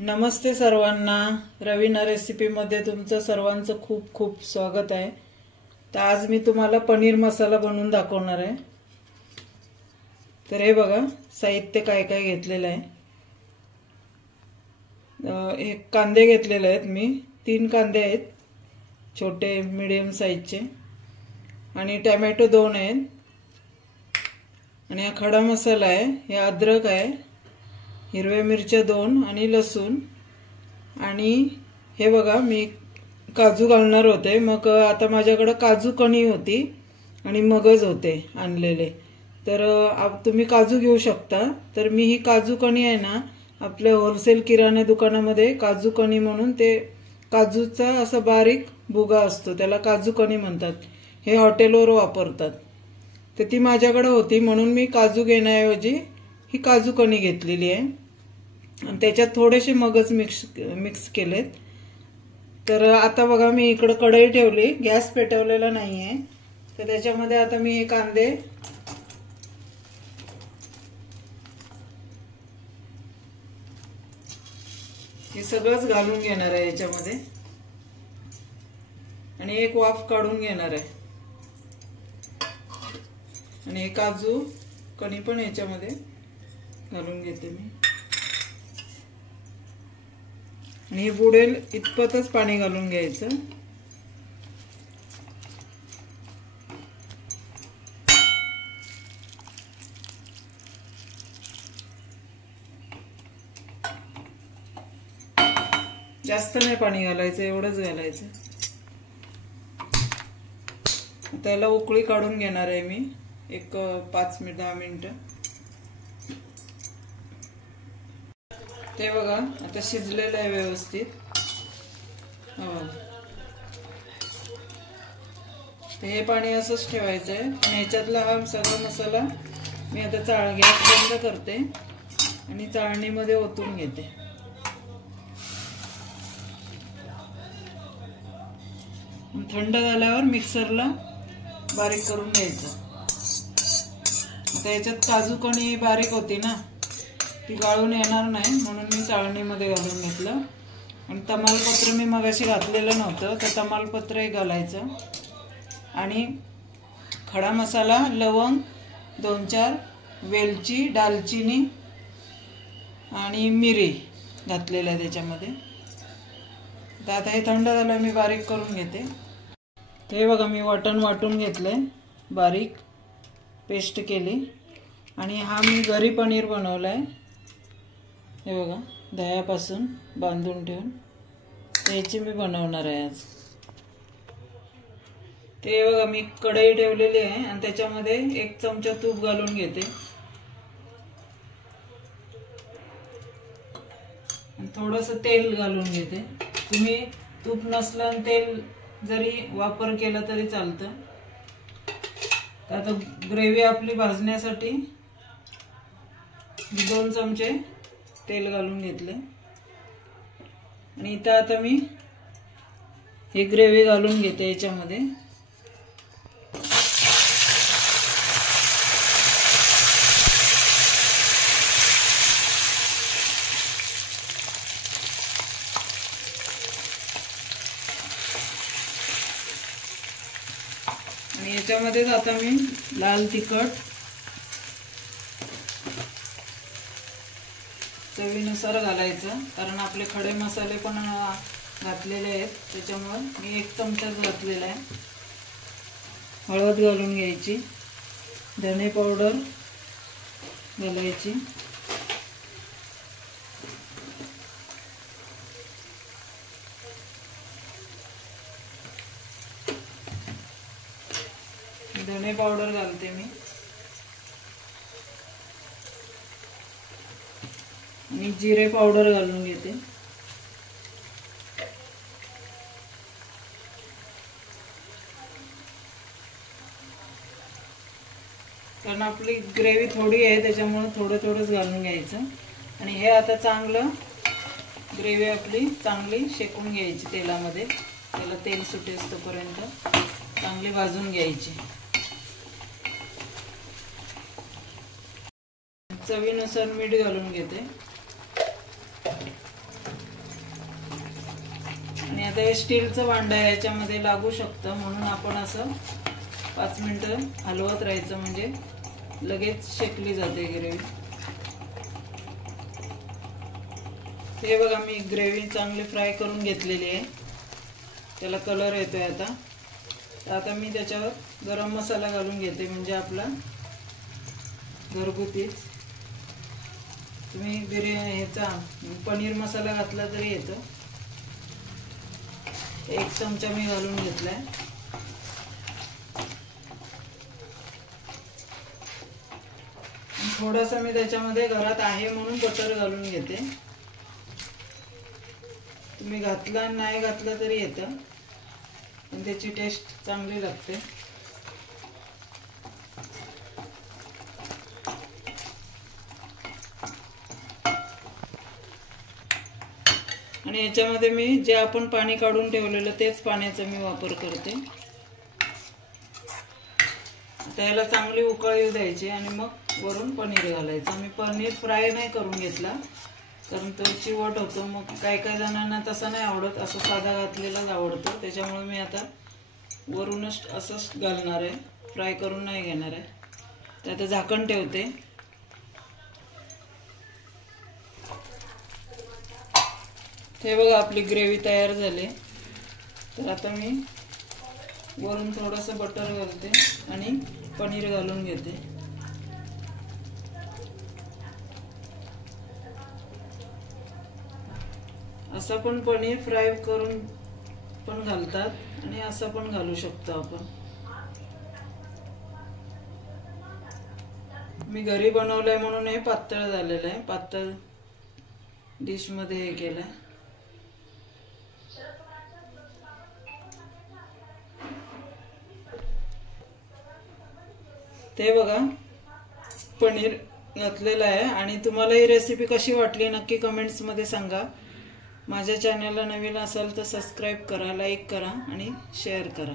नमस्ते सर्वांना, रवीना रेसिपी मध्ये तुमचं सर्वांचं खूप खूप स्वागत आहे। तर आज मी तुम्हाला पनीर मसाला बनवून दाखवणार आहे। तर हे बघा साहित्य काय काय घेतलेलं आहे। एक कांदे घेतलेले आहेत मी, 3 कांदे आहेत छोटे मीडियम साइजचे, आणि टोमॅटो 2 आहेत, आणि हा खडा मसाला आहे, हे अद्रक आहे, हिरव्या मिरच्या 2 आणि लसूण, आणि हे बघा मी काजू घालणार होते, मग आता माझ्याकडे काजू कणी होती आणि मगज होते आणलेले, तर तुम्ही काजू घेऊ शकता। तर मी ही काजू कणी आहे ना, आपल्या होलसेल किराणा दुकानामध्ये काजू कणी म्हणून ते काजूचा असा बारीक भुगा असतो, त्याला काजू कणी म्हणतात, हे हॉटेलवर वापरतात। तर ती माझ्याकडे होती म्हणून मी काजू घेण्याऐवजी ही काजू कणी घेतलेली आहे, आणि त्याच्यात थोडेसे मगज मिक्स केलेत। तर आता बघा मी इकडे कढई ठेवली, गॅस पेटवलेला नाहीये, तर त्याच्यामध्ये आता मी हे कांदे हे सगळंच घालून घेणार आहे याच्यामध्ये, आणि एक वाफ काढून घेणार आहे, आणि हे काजू कणी पण याच्यामध्ये घालून घेते मी, आणि हे बुडेल इतपतच पाणी घालून घ्यायचं। जास्त नाही पाणी घालायचं, एवढंच घालायचं। त्याला उकळी काढून घेणार आहे मी, एक 5-10 मिनिटं। ते बघा आता शिजलेलं आहे व्यवस्थित। हे पाणी असंच ठेवायचं आहे, आणि ह्याच्यातला हा सगळा मसाला मी आता गॅस बंद करते आणि चाळणीमध्ये ओतून घेते। थंड झाल्यावर मिक्सरला बारीक करून घ्यायचं। आता याच्यात काजू कणी बारीक होती ना, ती गाळून येणार नाही म्हणून मी चाळणीमध्ये घालून घेतलं, आणि तमालपत्र मी मगाशी घातलेलं नव्हतं, तर तमालपत्र घालायचं, आणि खडा मसाला, लवंग 2-4, वेलची, दालचिनी आणि मिरी घातलेल्या त्याच्यामध्ये। तर आता हे थंड झालं मी बारीक करून घेते। ते बघा मी वाटून घेतले, बारीक पेस्ट केली, आणि हा मी घरी पनीर बनवलाय, हे बघा दह्यापासून बांधून ठेवून त्याची मी बनवणार आहे आज। ते बघा मी कढई ठेवलेली आहे, आणि त्याच्यामध्ये 1 चमचा तूप घालून घेते, आणि थोडंसं तेल घालून घेते। तुम्ही तूप नसलं आणि तेल जरी वापर केला तरी चालतं। आता ग्रेव्ही आपली भाजण्यासाठी 2 चमचे तेल घालून घेतले, आणि इथं आता मी ही ग्रेव्ही घालून घेते याच्यामध्ये। आणि याच्यामध्येच आता मी लाल तिखट चवीनुसार घालायचं, कारण आपले खडे मसाले पण घातलेले आहेत, त्याच्यामुळे मी 1 चमचाच घातलेला आहे। हळद घालून घ्यायची, धने पावडर घालायची, धने पावडर घालते मी, आणि जिरे पावडर घालून घेते। कारण आपली ग्रेव्ही थोडी आहे त्याच्यामुळे थोडंच घालून घ्यायचं, आणि हे आता चांगलं ग्रेव्ही आपली चांगली शेकून घ्यायची तेलामध्ये, त्याला तेल सुटेस्तोपर्यंत चांगली भाजून घ्यायची। चवीनुसार मीठ घालून घेते, आता हे स्टीलचं भांडं आहे, याच्यामध्ये लागू शकतं, म्हणून आपण असं 5 मिनिटं हलवत राहायचं, म्हणजे लगेच शेकली जाते ग्रेव्ही. हे बघा मी ग्रेव्ही चांगली फ्राय करून घेतलेली आहे, त्याला कलर येतोय आता. आता मी त्याच्यावर गरम मसाला घालून घेते, म्हणजे आपला घरगुतीच. तुम्ही बिर्याणी ह्याचा पनीर मसाला घातला तरी येतो. 1 चमचा मी घालून घेतलाय. थोडासा मी त्याच्यामध्ये घरात आहे म्हणून बटर घालून घेते. तुम्ही घातला नाही घातला तरी येतं, पण त्याची टेस्ट चांगली लागते. आणि याच्यामध्ये मी जे आपण पाणी काढून ठेवलेलं तेच पाण्याचा मी वापर करते. त्याला चांगली उकळ येऊ द्यायची आणि मग वरून पनीर घालायचं. मी पनीर फ्राय नाही करून घेतला, कारण तो चिवट होतो. मग काही जणांना तसं नाही आवडत, असं साधा घातलेलाच आवडतो. त्याच्यामुळे मी आता वरूनच असंच घालणार आहे, फ्राय करून नाही घेणार आहे. तर आता झाकण ठेवते. हे बघा आपली ग्रेव्ही तयार झाली. तर आता मी वरून थोडंसं बटर घालते आणि पनीर घालून घेते. असं पण पनीर फ्राय करून पण घालतात आणि असं पण घालू शकतो आपण. मी घरी बनवलंय म्हणून हे पातळ झालेलं आहे, पातळ डिश मध्ये हे केलंय. ते बघा पनीर घातलेलं आहे. आणि तुम्हाला ही रेसिपी कशी वाटली नक्की कमेंट्स मध्ये सांगा. माझ्या चॅनलला नवीन असाल तर सबस्क्राईब करा, लाईक करा आणि शेअर करा.